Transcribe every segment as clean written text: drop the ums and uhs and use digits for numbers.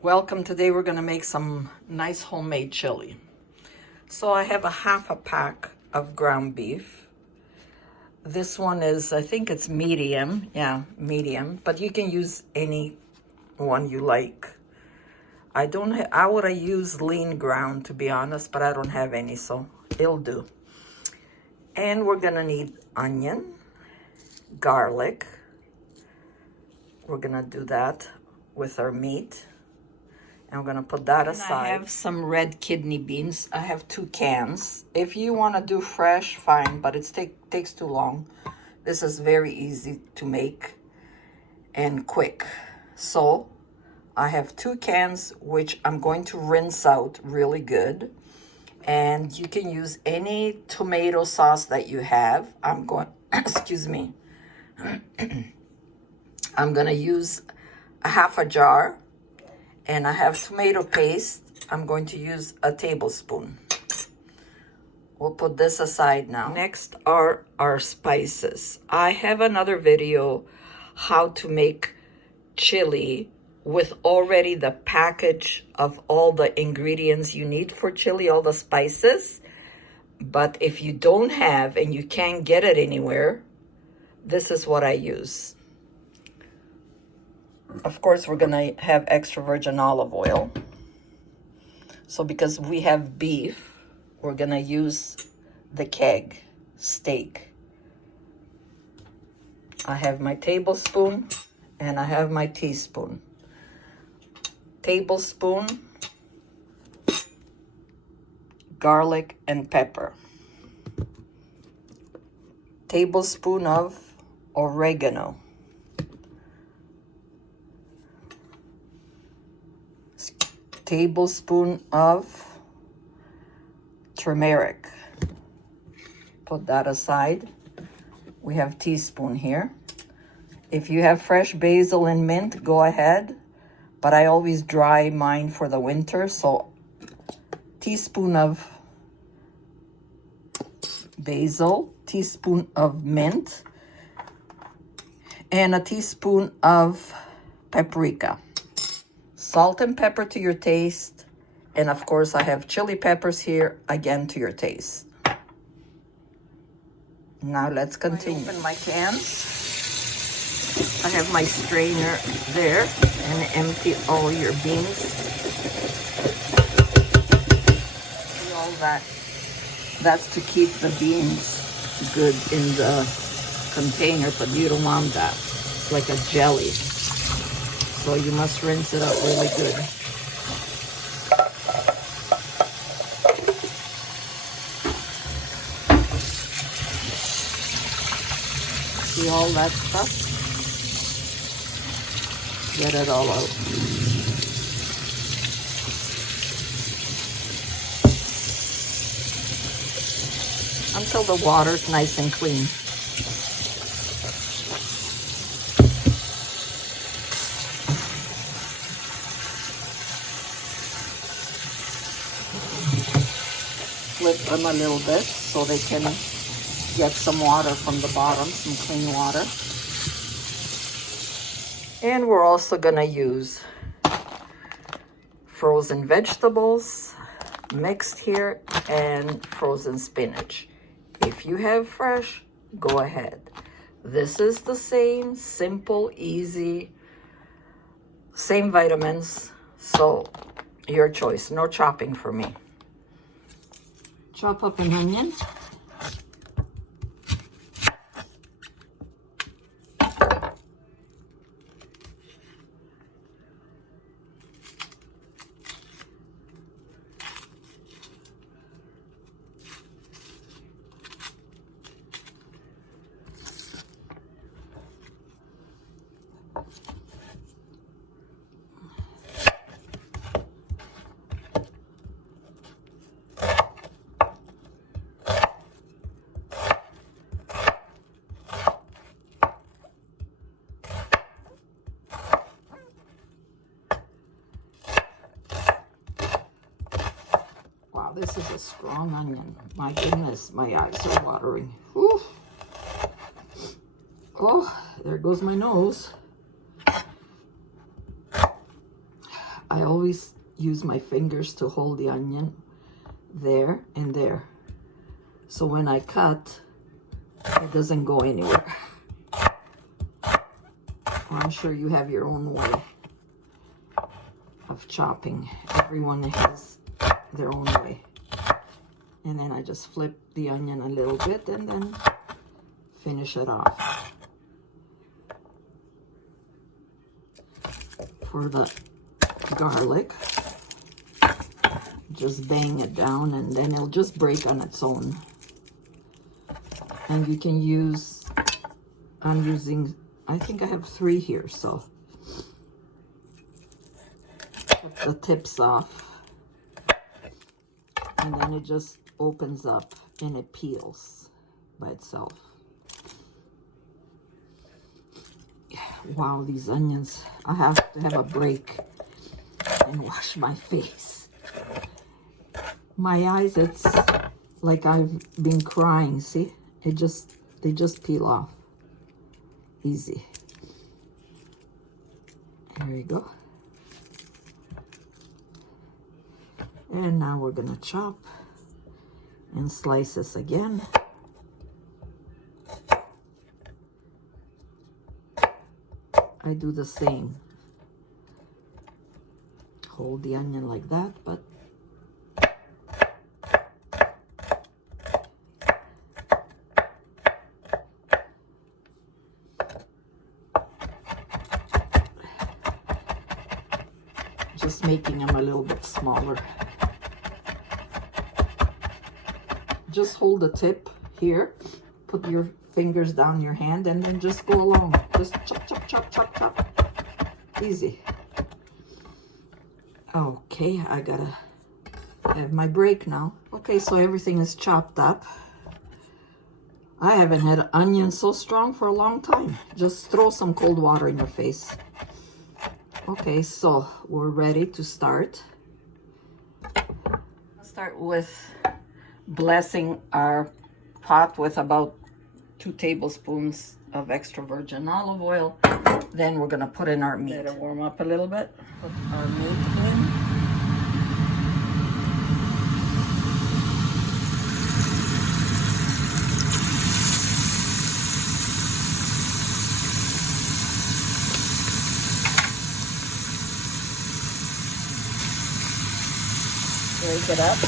Welcome. Today we're going to make some nice homemade chili. So I have a half a pack of ground beef. This one is, I think it's medium. Yeah, medium. But you can use any one you like. I would have used lean ground, to be honest, but I don't have any, so it'll do. And we're going to need onion, garlic. We're going to do that with our meat. And we're going to put that aside. I have some red kidney beans. I have 2 cans. If you want to do fresh, fine, but it takes too long. This is very easy to make and quick. So I have 2 cans, which I'm going to rinse out really good. And you can use any tomato sauce that you have. I'm going, excuse me. I'm going to use a half a jar. And I have tomato paste. I'm going to use a tablespoon. We'll put this aside now. Next are our spices. I have another video how to make chili with already the package of all the ingredients you need for chili, all the spices. But if you don't have and you can't get it anywhere, this is what I use. Of course, we're going to have extra virgin olive oil. So because we have beef, we're going to use the keg steak. I have my tablespoon and I have my teaspoon. Tablespoon, garlic and pepper. Tablespoon of oregano. Tablespoon of turmeric. Put that aside. We have teaspoon here. If you have fresh basil and mint, go ahead. But I always dry mine for the winter. So teaspoon of basil, teaspoon of mint, and a teaspoon of paprika. Salt and pepper to your taste. And of course, I have chili peppers here, again to your taste. Now let's continue. I open my cans. I have my strainer there and empty all your beans. See all that? That's to keep the beans good in the container, but you don't want that. It's like a jelly. So you must rinse it out really good. See all that stuff? Get it all out. Until the water's nice and clean. Flip them a little bit so they can get some water from the bottom, some clean water. And we're also gonna use frozen vegetables mixed here and frozen spinach. If you have fresh, go ahead. This is the same, simple, easy, same vitamins, so your choice. No chopping for me. Chop up an onion. Wow, this is a strong onion. My goodness, my eyes are watering. Whew. Oh, there goes my nose. I always use my fingers to hold the onion there and there. So when I cut, it doesn't go anywhere. I'm sure you have your own way of chopping. Everyone has their own way. And then I just flip the onion a little bit and then finish it off. For the garlic, just bang it down and then it'll just break on its own. And you can use, I'm using, I think I have 3 here, so cut the tips off and then it just opens up and it peels by itself. Wow, these onions, I have to have a break and wash my face. My eyes, it's like I've been crying, see? They just peel off. Easy. There we go. And now we're gonna chop and slice this again. I do the same. Hold the onion like that, but just making them a little bit smaller. Just hold the tip here, put your fingers down your hand, and then just go along. Just chop, chop, chop, chop, chop. Easy. Okay, I gotta have my break now. Okay, so everything is chopped up. I haven't had onions so strong for a long time. Just throw some cold water in your face. Okay, so we're ready to start. Let's start with blessing our pot with about 2 tablespoons of extra virgin olive oil. Then we're gonna put in our meat. Let it warm up a little bit. Put our meat in. Break it up.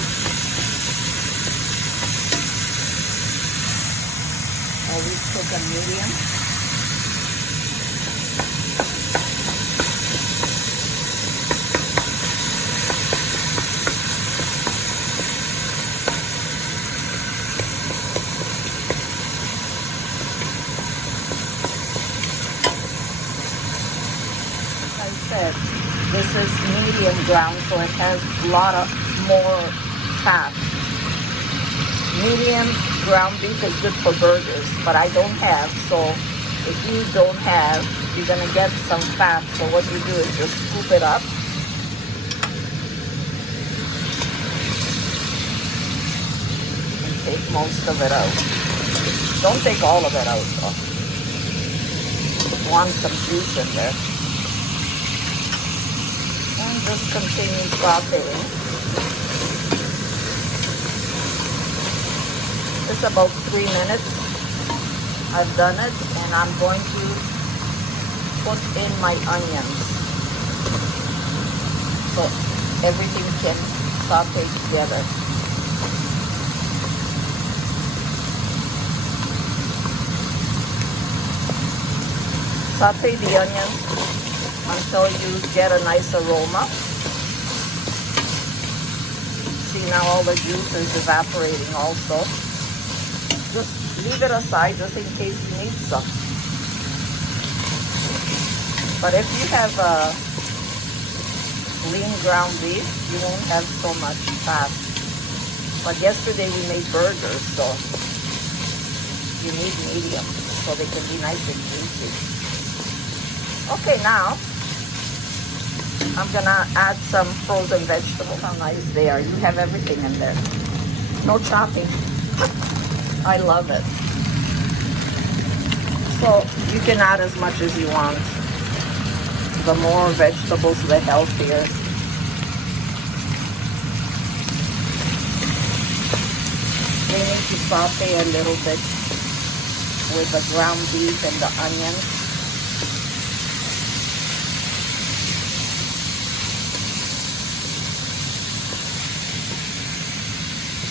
Always cook on medium. Like I said, this is medium ground, so it has a lot of more fat. Medium ground beef is good for burgers, but I don't have, so if you don't have, you're gonna get some fat. So what you do is just scoop it up. And take most of it out. Don't take all of it out though. Want some juice in there. And just continue sauteing. It's about 3 minutes. I've done it, and I'm going to put in my onions so everything can saute together. Saute the onions until you get a nice aroma. See, now all the juice is evaporating also. Just leave it aside just in case you need some. But if you have lean ground beef, you won't have so much fat. But yesterday we made burgers, so you need medium so they can be nice and juicy. Okay, now I'm gonna add some frozen vegetables. How nice they are. You have everything in there. No chopping. I love it. So you can add as much as you want. The more vegetables, the healthier. We need to saute a little bit with the ground beef and the onions.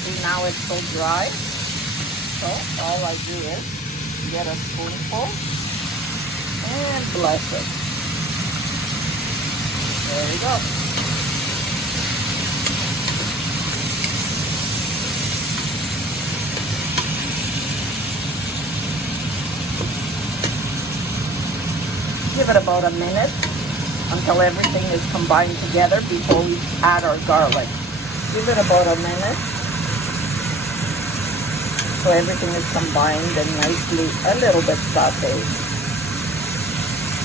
See, now it's so dry. So all I do is get a spoonful and bless it. There we go. Give it about a minute until everything is combined together before we add our garlic. Give it about a minute so everything is combined and nicely a little bit sauteed.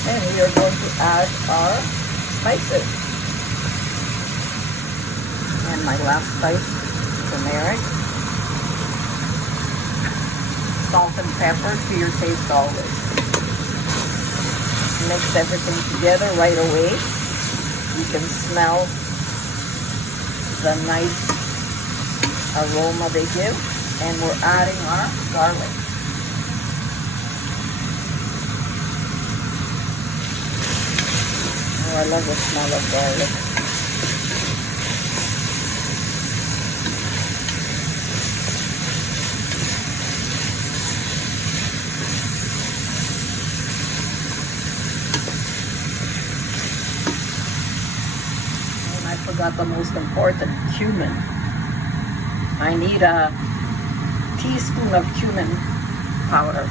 And we are going to add our spices. And my last spice, turmeric. Salt and pepper to your taste always. Mix everything together right away. You can smell the nice aroma they give. And we're adding our garlic. Oh, I love the smell of garlic. I forgot the most important, cumin. I need a teaspoon of cumin powder.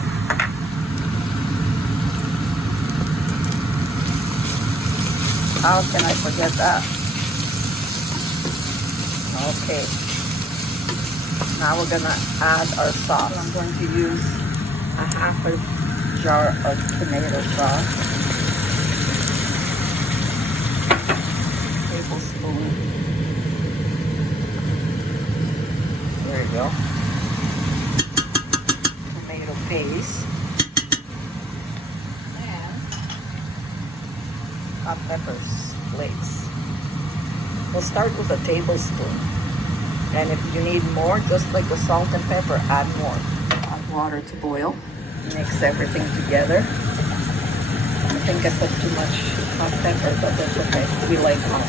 How can I forget that? Okay. Now we're gonna add our sauce. I'm going to use a half a jar of tomato sauce. Tablespoon. There you go. Tomato paste. And hot peppers flakes. We'll start with a tablespoon. And if you need more, just like the salt and pepper, add more. Hot water to boil. Mix everything together. I think I put too much hot pepper, but that's okay. We like hot.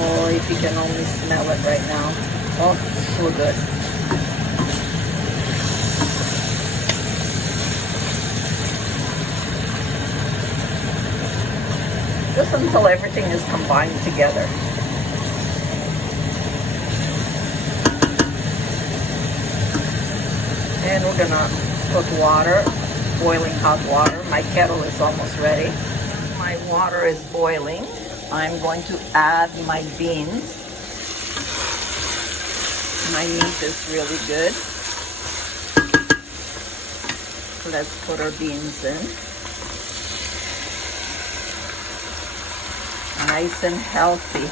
Oh, if you can only smell it right now. Oh, so good. Just until everything is combined together. And we're gonna put water, boiling hot water. My kettle is almost ready. My water is boiling. I'm going to add my beans. My meat is really good. Let's put our beans in. Nice and healthy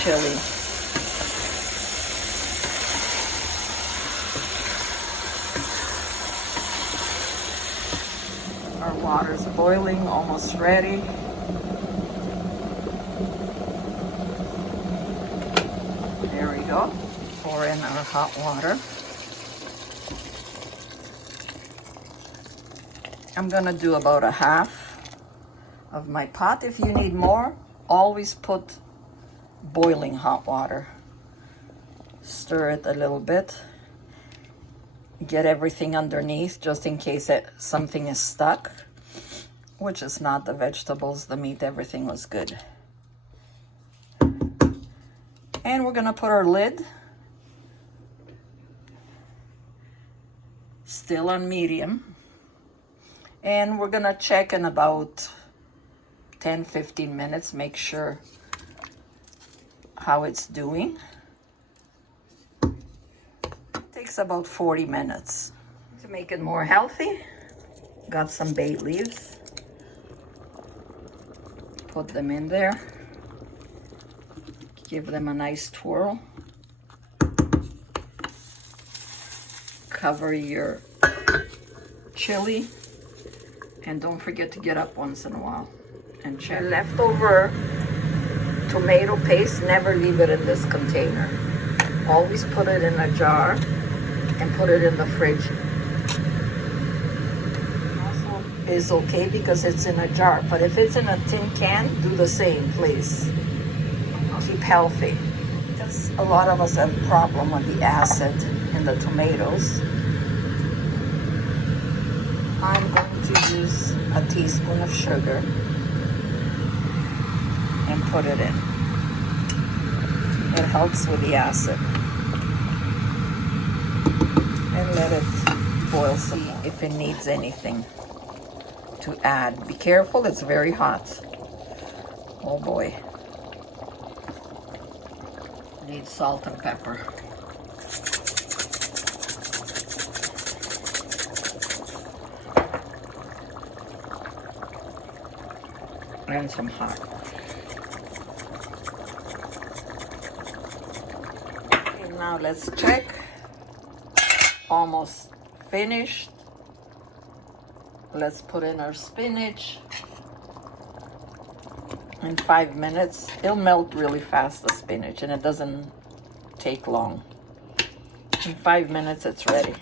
chili. Our water's boiling, almost ready. There we go. Pour in our hot water. I'm gonna do about a half of my pot. If you need more, always put boiling hot water. Stir it a little bit. Get everything underneath just in case something is stuck, which is not the vegetables, the meat, everything was good. And we're gonna put our lid still on medium. And we're gonna check in about 10-15 minutes, make sure how it's doing. It takes about 40 minutes. To make it more healthy, got some bay leaves. Put them in there. Give them a nice twirl. Cover your chili. And don't forget to get up once in a while. and check. Leftover tomato paste, never leave it in this container. Always put it in a jar and put it in the fridge. Also is okay because it's in a jar, but if it's in a tin can, do the same, please. Keep healthy. Because a lot of us have a problem with the acid in the tomatoes. I'm going to use a teaspoon of sugar and put it in. It helps with the acid. And let it boil some more. If it needs anything to add. Be careful, it's very hot. Oh boy. Need salt and pepper. And some hot. Okay, now let's check. Almost finished. Let's put in our spinach. In 5 minutes, it'll melt really fast, the spinach, and it doesn't take long. In 5 minutes, it's ready.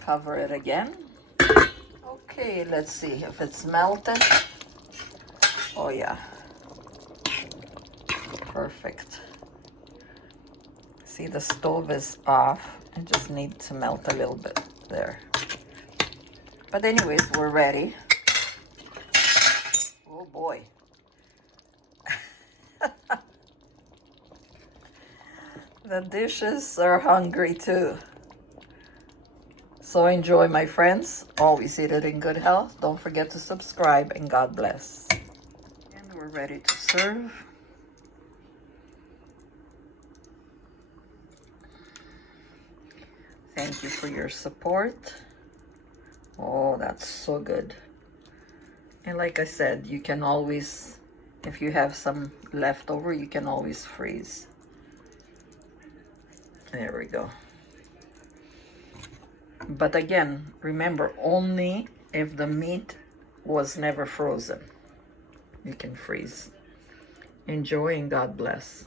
Cover it again. Okay, let's see if it's melted. Oh yeah, perfect. See, the stove is off. I just need to melt a little bit there. But anyways, we're ready. Oh boy. The dishes are hungry too. So enjoy, my friends. Always eat it in good health. Don't forget to subscribe, and God bless. And we're ready to serve. Thank you for your support. Oh, that's so good. And like I said, you can always, if you have some leftover, you can always freeze. There we go. But again, remember, only if the meat was never frozen. You can freeze. Enjoy, and God bless.